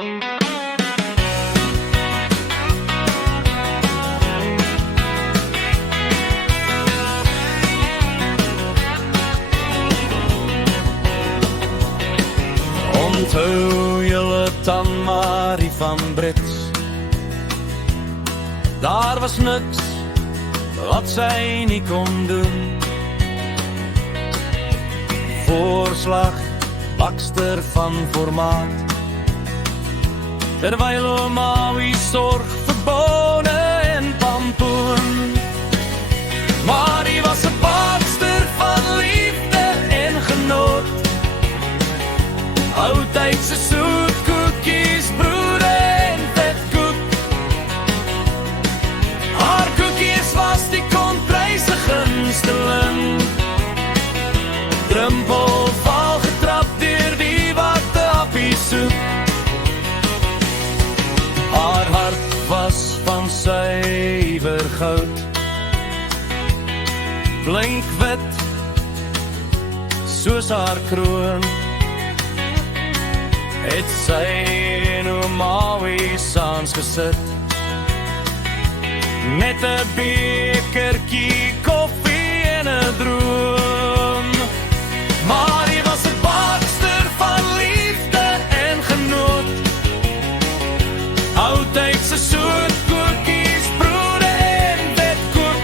Onthou julle dan Marie van Brits. Daar was niks wat sy nie kon doen. Voorslag, bakster van formaat, terwyl Maui sorg vir bone en pampoen. Marie was 'n bakster van liefde en genot, oudtydse soetkoekies, broode en vetkoek. Haar koekies was die kontrys gunsteling. Drumpel val getrap deur die wat de appie soek. Haar hart was van suiwer goud, blink wit soos haar kroon. Het sy in Maui saans gesit, met 'n bekertjie koffie en 'n droom. Marie was 'n bakster van liefde en genot, oudtydse soetkoekies, broode en vetkoek.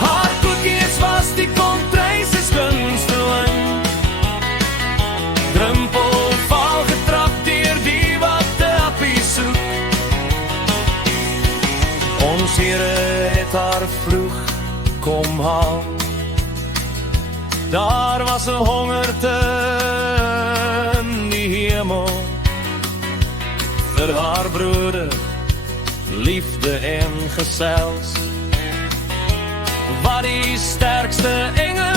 Haar koekies was die kontryse gunsteling. Drumpel val getrap deur die wat de appie soek. Ons Here het haar vroeg kom haal. Daar was 'n hongerte in die hemel vir haar broede, liefde en gesels, wat die sterkste engel